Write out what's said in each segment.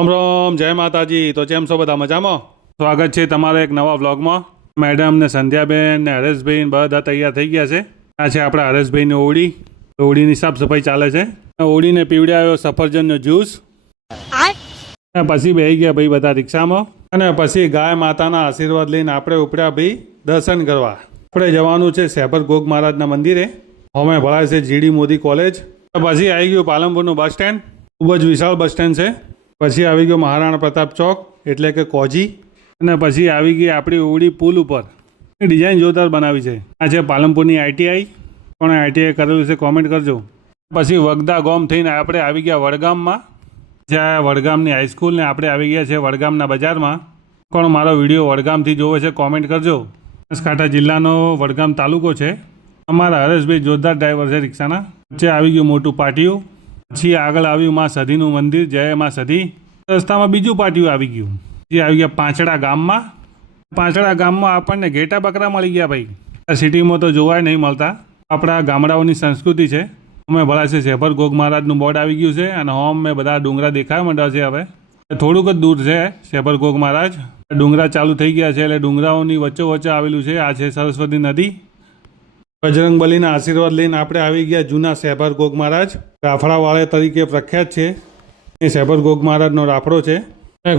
રામ રામ, જય માતાજી। તો કેમ છો બધા? મજામાં? સ્વાગત છે તમારા એક નવા વ્લોગમાં। મેડમ ને સંધ્યાબેન ને હરેશભાઈ બધા તૈયાર થઈ ગયા છે। આ છે આપણા હરેશભાઈની ઓળી। ઓળીની સાફ સફાઈ ચાલે છે। ઓળીને પીવડાવ્યો સફરજનનો જ્યુસ। પછી બેસી ગયા ભાઈ બધા રિક્ષામાં અને પછી ગાય માતાના આશીર્વાદ લઈને આપણે ઉપડ્યા ભાઈ દર્શન કરવા। આપણે જવાનું છે શેભર ગોગ મહારાજના મંદિરે। અમે ભણાય છે જીડી મોદી કોલેજ। પછી આવી ગયું પાલનપુરનું બસ સ્ટેન્ડ। ખૂબ જ વિશાળ બસ સ્ટેન્ડ છે। પછી આવી ગયો મહારાણા પ્રતાપ ચોક એટલે કે કોજી। અને પછી આવી ગઈ આપણી ઓળી પુલ ઉપર। ડિઝાઇન જોરદાર બનાવી છે। આ છે પાલનપુરની આઈટીઆઈ। પણ આઈટીઆઈ કરેલું છે કોમેન્ટ કરજો। પછી વગદા ગોમ થઈને આપણે આવી ગયા વડગામમાં। જ્યાં વડગામની હાઈસ્કૂલ ને આપણે આવી ગયા છે વડગામના બજારમાં। પણ મારો વિડીયો વડગામથી જોવે છે કોમેન્ટ કરજો। બનાસકાંઠા જિલ્લાનો વડગામ તાલુકો છે। અમારા હરેશભાઈ જોરદાર ડ્રાઈવર છે રિક્ષાના। વચ્ચે આવી ગયું મોટું પાટિયું। પછી આગળ આવ્યું માં સધીનું મંદિર, જય માં સધી। રસ્તામાં બીજું પાટિયું આવી ગયું। પછી આવી ગયા પાંચડા ગામમાં। પાંચડા ગામમાં આપણને ઘેટા બકરા મળી ગયા ભાઈ। આ સિટીમાં તો જોવાય નહીં મળતા। આપણા ગામડાઓની સંસ્કૃતિ છે। અમે ભળા છે શેભર ગોગ મહારાજનું બોર્ડ આવી ગયું છે અને હોમ મેં બધા ડુંગરા દેખાવા માંડ્યા છે। હવે થોડુંક જ દૂર છે શેભર ગોગ મહારાજ। ડુંગરા ચાલુ થઈ ગયા છે એટલે ડુંગરાઓની વચ્ચે આવેલું છે। આ છે સરસ્વતી નદી। બજરંગબલીના આશીર્વાદ લઈને આપણે આવી ગયા જૂના શેભર ગોગ મહારાજ। રાફડાવાળા તરીકે પ્રખ્યાત છે એ શેભર ગોગ મહારાજનો રાફડો છે।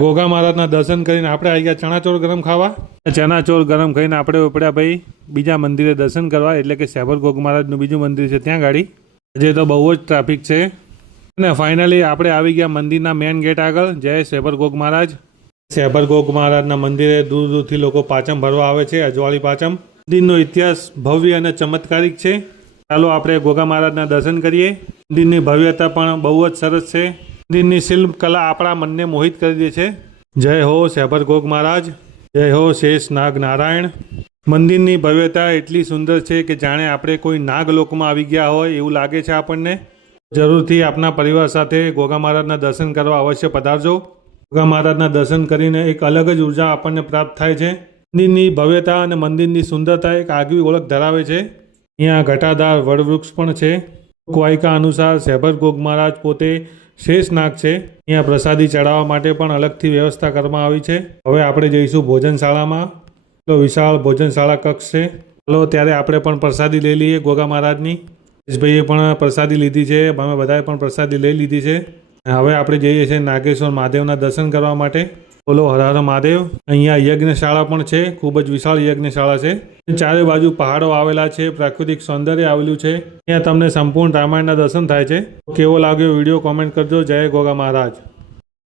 ગોગા મહારાજના દર્શન કરીને આપણે આવી ગયા ચણાચોર ગરમ ખાવા। ચણાચોર ગરમ ખાઈને આપણે ઉપડ્યા ભાઈ બીજા મંદિરે દર્શન કરવા, એટલે કે શેભર ગોગ મહારાજનું બીજું મંદિર છે ત્યાં ગાડી। આજે તો બહુ જ ટ્રાફિક છે। અને ફાઇનલી આપણે આવી ગયા મંદિરના મેઇન ગેટ આગળ। જય શેભર ગોગ મહારાજ। શેભર ગોગ મહારાજના મંદિરે દૂર દૂરથી લોકો પાચમ ભરવા આવે છે। અજવાળી પાચમ મંદિરનો ઇતિહાસ ભવ્ય અને ચમત્કારિક છે। ચાલો આપણે ગોગા મહારાજના દર્શન કરીએ। મંદિરની ભવ્યતા પણ બહુ જ સરસ છે। મંદિરની શિલ્પ કલા આપણા મનને મોહિત કરી દે છે। જય હો શેભર ગોગ મહારાજ, જય હો શેષ નાગ નારાયણ। મંદિરની ભવ્યતા એટલી સુંદર છે કે જાણે આપણે કોઈ નાગલોકમાં આવી ગયા હોય એવું લાગે છે આપણને। જરૂરથી આપના પરિવાર સાથે ગોગા મહારાજના દર્શન કરવા અવશ્ય પધારજો। ગોગા મહારાજના દર્શન કરીને એક અલગ જ ઉર્જા આપણને પ્રાપ્ત થાય છે। મંદિરની ભવ્યતા અને મંદિરની સુંદરતા એક આગવી ઓળખ ધરાવે છે। અહીંયા ઘટાદાર વડવૃક્ષ પણ છે। લોકવાયકા અનુસાર શેભર ગોગ મહારાજ પોતે શેષ નાગ છે। અહીંયા પ્રસાદી ચડાવવા માટે પણ અલગથી વ્યવસ્થા કરવામાં આવી છે। હવે આપણે જઈશું ભોજનશાળામાં। તો વિશાળ ભોજનશાળા કક્ષ છે। ચાલો ત્યારે આપણે પણ પ્રસાદી લઈ લઈએ ગોગા મહારાજની। ભાઈએ પણ પ્રસાદી લીધી છે, અમે બધાએ પણ પ્રસાદી લઈ લીધી છે। હવે આપણે જઈએ છીએ નાગેશ્વર મહાદેવના દર્શન કરવા માટે। બોલો હર હર મહાદેવ। અહીંયા યજ્ઞશાળા પણ છે। ખૂબ જ વિશાળ યજ્ઞશાળા છે। ચારે બાજુ પહાડો આવેલા છે, પ્રાકૃતિક સૌંદર્ય આવેલું છે। અહીંયા તમને સંપૂર્ણ રામાયણના દર્શન થાય છે। કેવો લાગ્યો વિડીયો કોમેન્ટ કરજો। જય ગોગા મહારાજ।